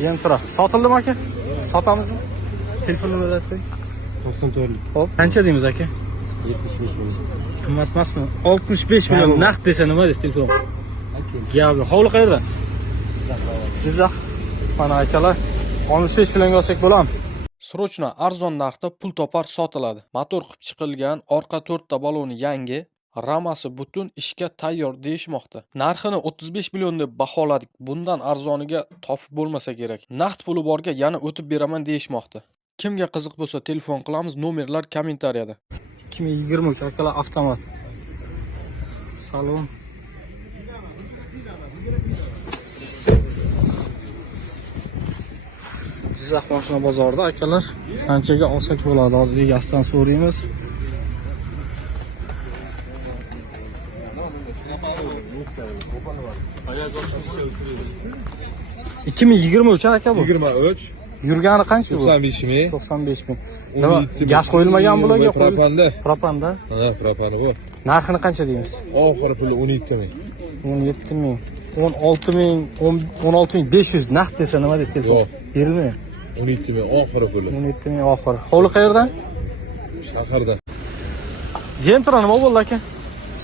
Gentra. Sotildimi aka? Sotamizmi? Telefon nomerini ayting. 94lik. Xo'p, qancha deymiz aka? 75 million. Qimmat emasmi? 65 million naqd desa nima deysiz telefon? Gapi, hovli qayerda? Jizzax. Mana akalar, 65 millionga olsak bo'ladimi? Srochna arzon narxda pul topar sotiladi. Motor qilib chiqilgan, orqa 4 ta baloni yangi, ramasi butun, ishga tayyor deyishmoqda. Narxini 35 million deb baholadik. Bundan arzoniga topib bo'lmasa kerak. Naqd puli borga yana o'tib beraman deyishmoqda. Kimga qiziq bo'lsa telefon qilamiz, nomerlar kommentariyada. 2023 akalar avtomat. Salon. Jizzax mashina bozorida akalar, qanchaga olsak bo'ladi? Hozir egasidan so'raymiz. (2023) aka bu. 23. Yurgani qancha bu? 95 ming. 95 ming. Nima gaz qo'yilmagan bularga? Propanda. Propanda. Ha, propani bu. Narxini qancha deymiz? Oxiri puli 17 ming. 17 ming. 16 ming, 16 ming 500 naqd desa nima deysiz telefon? Yo'q. Berilmaydi. 17 ming oxiri puli. 17 ming oxiri. Hovli qayerdan? Shaharda. Gentra nima bo'ldi aka?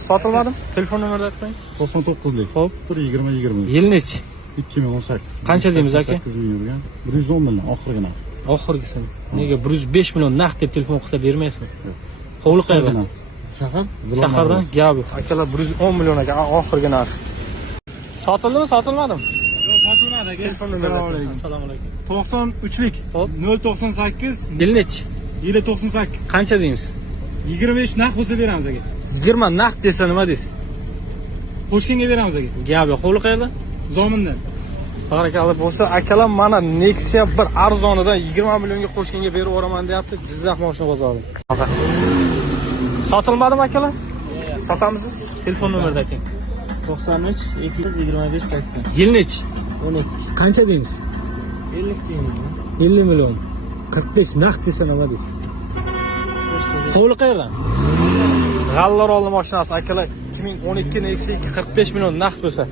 Sotilmadimi? Telefon nomerini ayting. 99lik. Xo'p, 120. yil nechi? 2018. Qancha deymiz aka? 8 ming yurgan. 110 million oxirgi narx. Oxirgisi. Nega 105 million naqd deb telefon qilsa bermaysizmi? Hovli qayerdan? Shahar? Shahardan gapi. Akalar 110 million aka oxirgi narx. Sotildimi, sotilmadimi? Yo'q, sotilmadi aka. Telefon nomerini. Assalomu alaykum. 93lik. Xo'p. 098, Yil nechi? yili 98. Qancha deymiz? 25 naqd bo'lsa beramiz aka. 20 naqd desa nima deysiz? Qo'shkinga beramiz aka. Gapi, hovli qayerdan? Zomindan. Barakalla bo'lsa, akalar mana Nexia bir arzonidan 20 millionga qo'shkinga berib yuboraman deyapti. Jizzax mashina bozori. Sotilmadimi akalar? Sotamiz. Telefon nomerini ayting. 93 225 80. Yil nechi? 12. Qancha deymiz? 50 deymiz. 50 million. 45 naqd desa nima deysiz? Hovli qayerdan? G'allar oldi mashinasi akalar. 2012 Nexia 45 million naqd bo'lsa